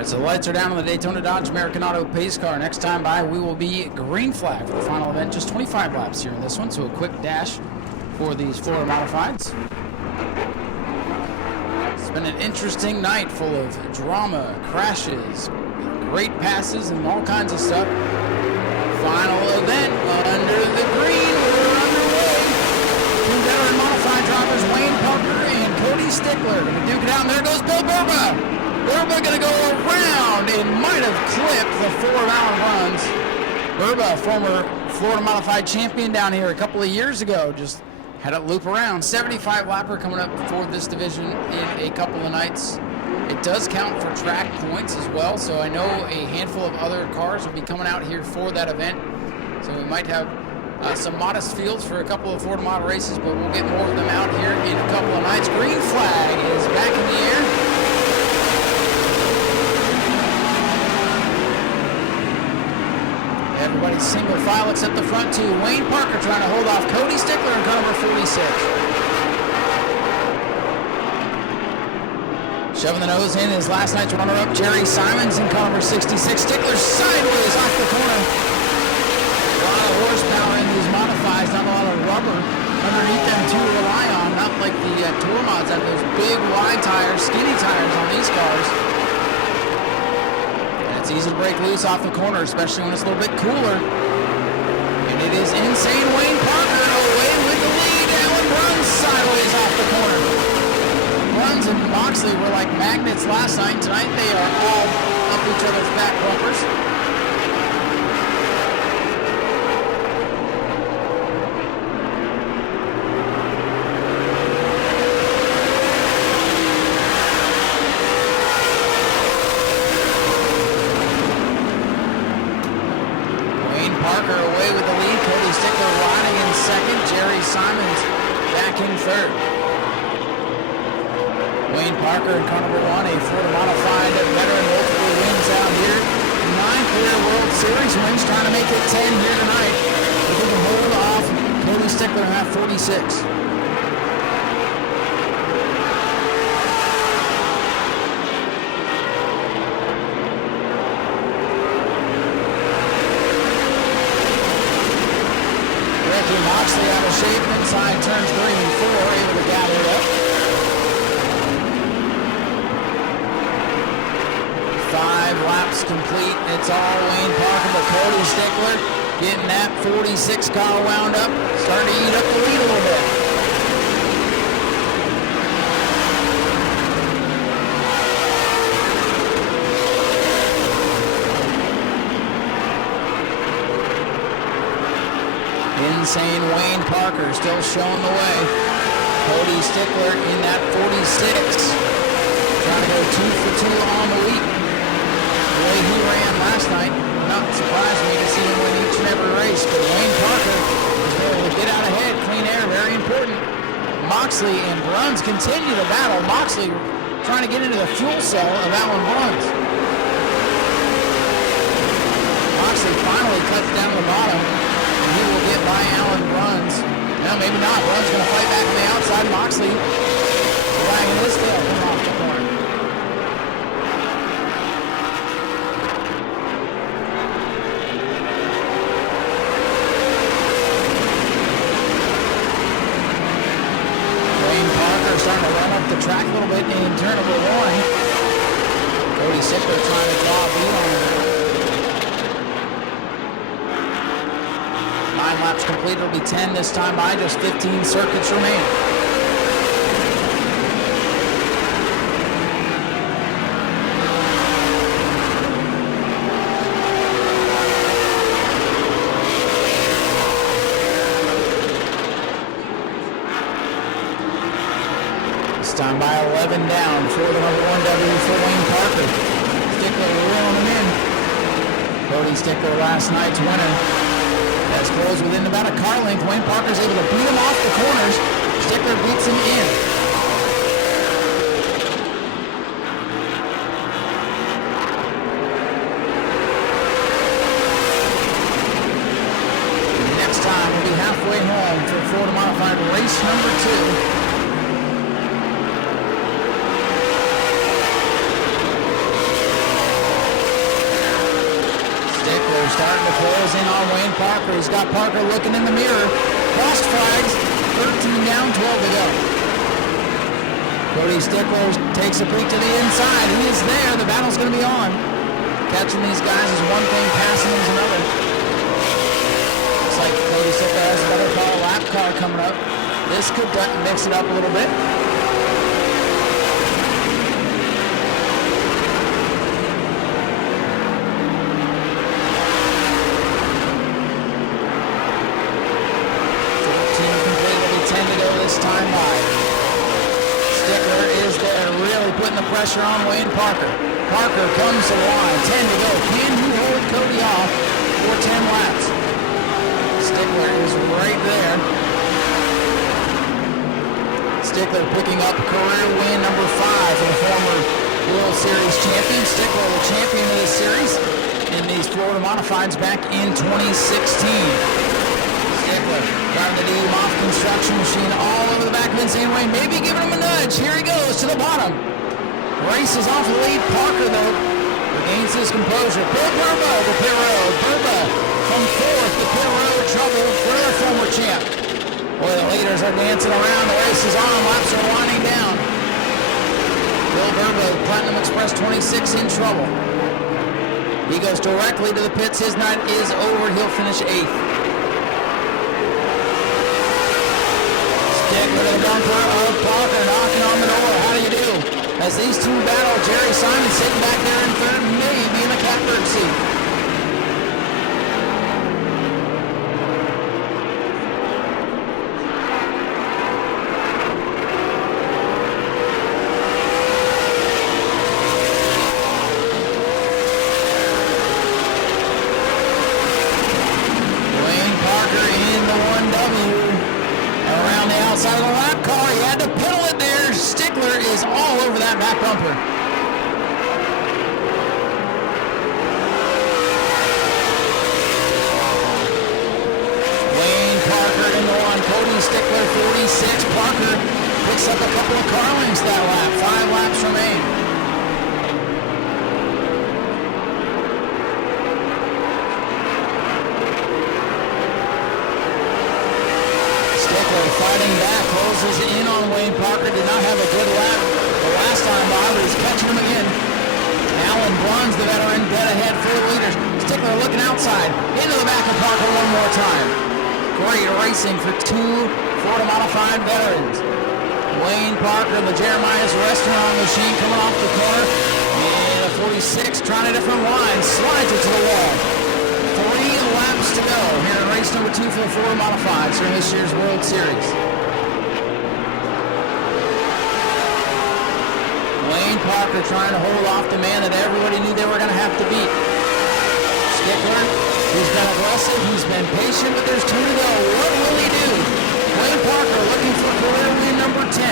right, so the lights are down on the Daytona Dodge American Auto Pace Car. Next time by, we will be green flag for the final event. Just 25 laps here in this one, so a quick dash for these Florida Modifieds. It's been an interesting night full of drama, crashes, great passes, and all kinds of stuff. Final event under the green. We're underway. Two veteran modified drivers, Wayne Parker and Cody Stickler, going to duke it out, and there goes Bill Burba. Burba going to go around and might have clipped the 4 Allen runs. Burba, former Florida Modified champion down here a couple of years ago, just had it loop around. 75 lapper coming up for this division in a couple of nights. It does count for track points as well, so I know a handful of other cars will be coming out here for that event. So we might have some modest fields for a couple of Florida Mod races, but we'll get more of them out here in a couple of nights. Green flag is back in the air. Everybody's single file except the front two. Wayne Parker trying to hold off Cody Stickler in car number 46. Shoving the nose in is last night's runner-up, Jerry Simons, in car number 66. Stickler sideways off the corner. A lot of horsepower in these modifieds, not a lot of rubber underneath them to rely on. Not like the Tour mods have those big wide tires, skinny tires on these cars. It's easy to break loose off the corner, especially when it's a little bit cooler. And it is insane. Wayne Parker away with the lead. Allen runs sideways off the corner. Runs and Moxley were like magnets last night. Tonight they are all up each other's back bumpers. Simons back in third. Wayne Parker in car number 1, a Florida Modified veteran, multiple wins out here. 9 career World Series wins, trying to make it 10 here tonight. If we can hold off Cody Stickler at 46. Moxley out of shape inside turns 3 and 4, able to gather it up. 5 laps complete. It's all Wayne Parker, but Cody Stickler getting that 46 car wound up, starting to eat up the lead a little bit. Insane Wayne Parker still showing the way. Cody Stickler in that 46. Trying to go 2 for 2 on the week. The way he ran last night, not surprised me to see him win each and every race, but Wayne Parker was able to get out ahead. Clean air, very important. Moxley and Bruns continue to battle. Moxley trying to get into the fuel cell of Allen Bruns. Moxley finally cuts down the bottom. He will get by Allen Bruns. No, maybe not. Bruns going to fight back on the outside. Moxley wagging his tail coming off the corner. Wayne Parker starting to run up the track a little bit in turn number 1. Cody Stickler trying to draw a beat on him. 9 laps complete. It'll be 10 this time by. Just 15 circuits remain. This time by 11 down for the number 1 W for Wayne Parker. Stickler reeling him in. Cody Stickler, last night's winner. That's closed within about a car length. Wayne Parker's able to beat him off the corners. Stickler beats him in. Next time we'll be halfway home for Florida Modified race number 2. pulls in on Wayne Parker. He's got Parker looking in the mirror. Crossed flags, 13 down, 12 to go. Cody Stickler takes a peek to the inside. He is there. The battle's going to be on. Catching these guys is one thing, passing is another. Looks like Cody Stickler has a better call, lap car coming up. This could mix it up a little bit. Putting the pressure on Wayne Parker. Parker comes to the line, 10 to go. Can he hold Cody off for 10 laps? Stickler is right there. Stickler picking up career win number 5 for the former World Series champion. Stickler, the champion of this series in these Florida Modifieds back in 2016. Stickler trying to do him off construction machine all over the back of insane Wayne. Maybe giving him a nudge. Here he goes to the bottom. Races off the lead. Parker, though, regains his composure. Bill Burba to pit road. Burba from 4th to pit road. Trouble for another former champ. Boy, the leaders are dancing around. The race is on. Laps are winding down. Bill Burba, Platinum Express 26, in trouble. He goes directly to the pits. His night is over. He'll finish 8th. Stickler to the bumper of Parker, knocking on the door. How do you do? As these two battle, Jerry Simon sitting back there in 3rd, maybe in the catbird seat. Wayne Parker in the 1W. Around the outside of the lap car, he had to pedal it there. Stickler is all over that back bumper. Wayne Parker in the 1, Cody Stickler 46. Parker picks up a couple of car lengths that lap. 5 laps remain. Fighting back, closes in on Wayne Parker. Did not have a good lap the last time by, but he's catching him again. Alan Bruns, the veteran, dead ahead for the leaders. Stickler looking outside, into the back of Parker one more time. Great racing for 2 Florida Modified veterans. Wayne Parker, the Jeremiah's restaurant machine, coming off the corner. And a 46 trying a different line, slides it to the wall. 3 laps to go here in race number 2 for the Florida Modifieds during this year's World Series. Wayne Parker trying to hold off the man that everybody knew they were going to have to beat. Stickler, he's been aggressive, he's been patient, but there's 2 to go. What will he do? Wayne Parker looking for career win number 10.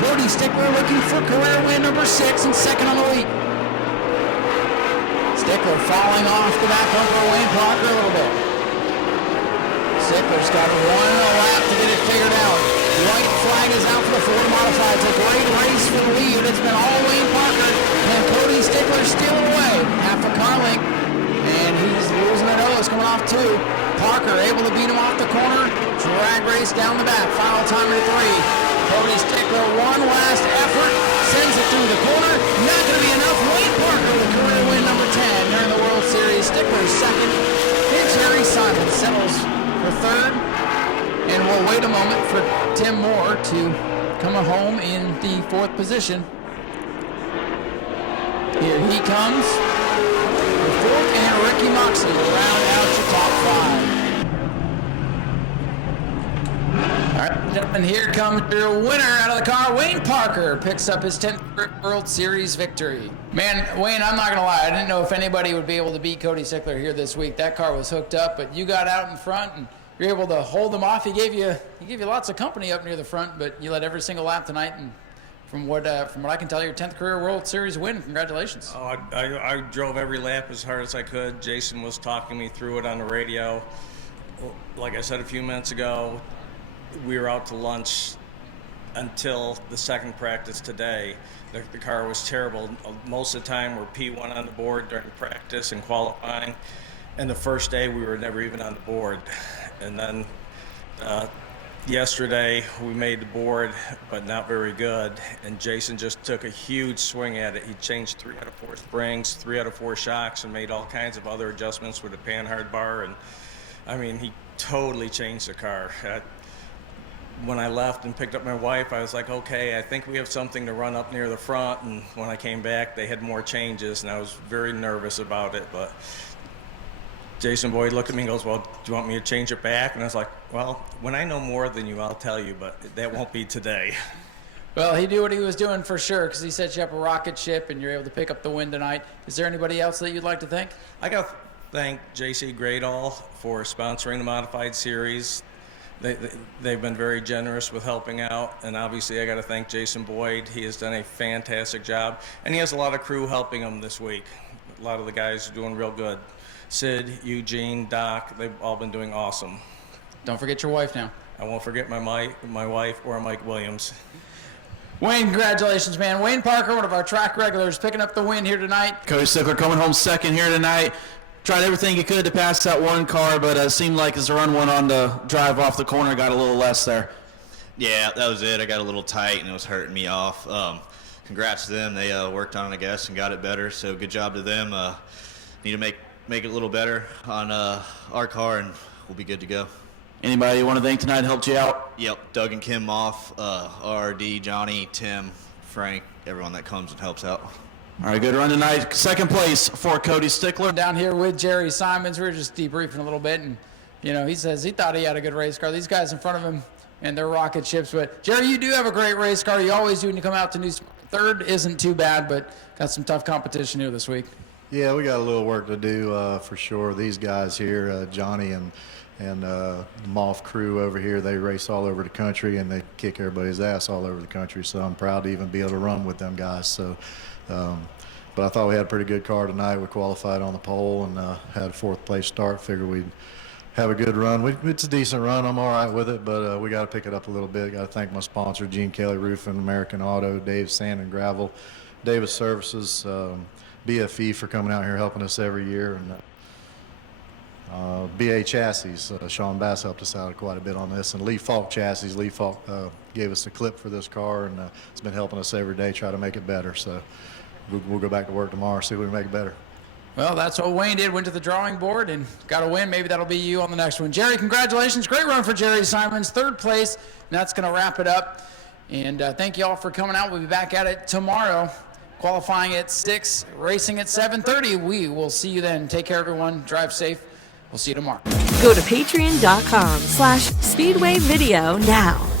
Cody Stickler looking for career win number 6 and second on the week. Stickler falling off the back bumper of Wayne Parker a little bit. Stickler's got 1 lap to get it figured out. White flag is out for the Florida Modified. It's a great race for the lead. It's been all Wayne Parker. And Cody Stickler stealing away. Half a car length. And he's losing the nose, coming off 2. Parker able to beat him off the corner. Drag race down the back. Final time to 3. Cody Stickler, 1 last effort. Sends it through the corner. Not going to be enough. Wayne Parker with career win number 10 during the World Series. Stickler second. And Jerry Simon settles for 3rd. And we'll wait a moment for Tim Moore to come home in the 4th position. Here he comes. The 4th, and Ricky Moxley will round out your top 5. All right, and here comes your winner out of the car. Wayne Parker picks up his 10th World Series victory. Man, Wayne, I'm not going to lie. I didn't know if anybody would be able to beat Cody Stickler here this week. That car was hooked up, but you got out in front and you're able to hold them off. He gave you lots of company up near the front, but you led every single lap tonight. And from what I can tell, your 10th career World Series win. Congratulations. Oh, I drove every lap as hard as I could. Jason was talking me through it on the radio. Like I said a few minutes ago, we were out to lunch until the second practice today. The car was terrible. Most of the time we're P1 on the board during practice and qualifying. And the first day we were never even on the board. And then yesterday we made the board, but not very good. And Jason just took a huge swing at it. He changed 3 out of 4 springs, 3 out of 4 shocks, and made all kinds of other adjustments with the panhard bar. And I mean, he totally changed the car. When I left and picked up my wife, I was like, okay, I think we have something to run up near the front. And when I came back, they had more changes, and I was very nervous about it. But Jason Boyd looked at me and goes, well, do you want me to change it back? And I was like, well, when I know more than you, I'll tell you, but that won't be today. Well, he knew what he was doing for sure, because he set you up a rocket ship and you're able to pick up the win tonight. Is there anybody else that you'd like to thank? I got to thank JC Gradall for sponsoring the Modified Series. They've been very generous with helping out, and obviously I got to thank Jason Boyd. He has done a fantastic job, and he has a lot of crew helping him this week. A lot of the guys are doing real good. Sid, Eugene, Doc, they've all been doing awesome. Don't forget your wife now. I won't forget my wife or Mike Williams. Wayne, congratulations, man. Wayne Parker, one of our track regulars, picking up the win here tonight. Cody Stickler coming home second here tonight. Tried everything he could to pass that one car, but it seemed like as the run went on to drive off the corner, got a little less there. Yeah, that was it. I got a little tight, and it was hurting me off. Congrats to them. They worked on it, I guess, and got it better, so good job to them. Need to make it a little better on our car, and we'll be good to go. Anybody you want to thank tonight helped you out? Yep, Doug and Kim Moff, RRD, Johnny, Tim, Frank, everyone that comes and helps out. All right, good run tonight. Second place for Cody Stickler. Down here with Jerry Simons, we were just debriefing a little bit, and he says he thought he had a good race car. These guys in front of him, and they're rocket ships. But Jerry, you do have a great race car. You always do when you come out to New Smyrna. Third isn't too bad, but got some tough competition here this week. Yeah, we got a little work to do for sure. These guys here, Johnny and the Moff crew over here, they race all over the country and they kick everybody's ass all over the country. So I'm proud to even be able to run with them guys. So, but I thought we had a pretty good car tonight. We qualified on the pole and had a 4th place start. Figured we'd have a good run. It's a decent run. I'm all right with it, but we got to pick it up a little bit. Got to thank my sponsor, Gene Kelly Roofing, American Auto, Dave Sand and Gravel, Davis Services, BFE for coming out here helping us every year, and BA Chassis. Sean Bass helped us out quite a bit on this, and Lee Falk Chassis. Lee Falk gave us a clip for this car, and it's been helping us every day try to make it better. So we'll go back to work tomorrow, see if we can make it better. Well, that's what Wayne did. Went to the drawing board and got a win. Maybe that'll be you on the next one. Jerry, congratulations. Great run for Jerry Simons. 3rd place, and that's going to wrap it up. And thank you all for coming out. We'll be back at it tomorrow. Qualifying at 6, racing at 7:30. We will see you then. Take care, everyone. Drive safe. We'll see you tomorrow. Go to patreon.com/Speedway Video now.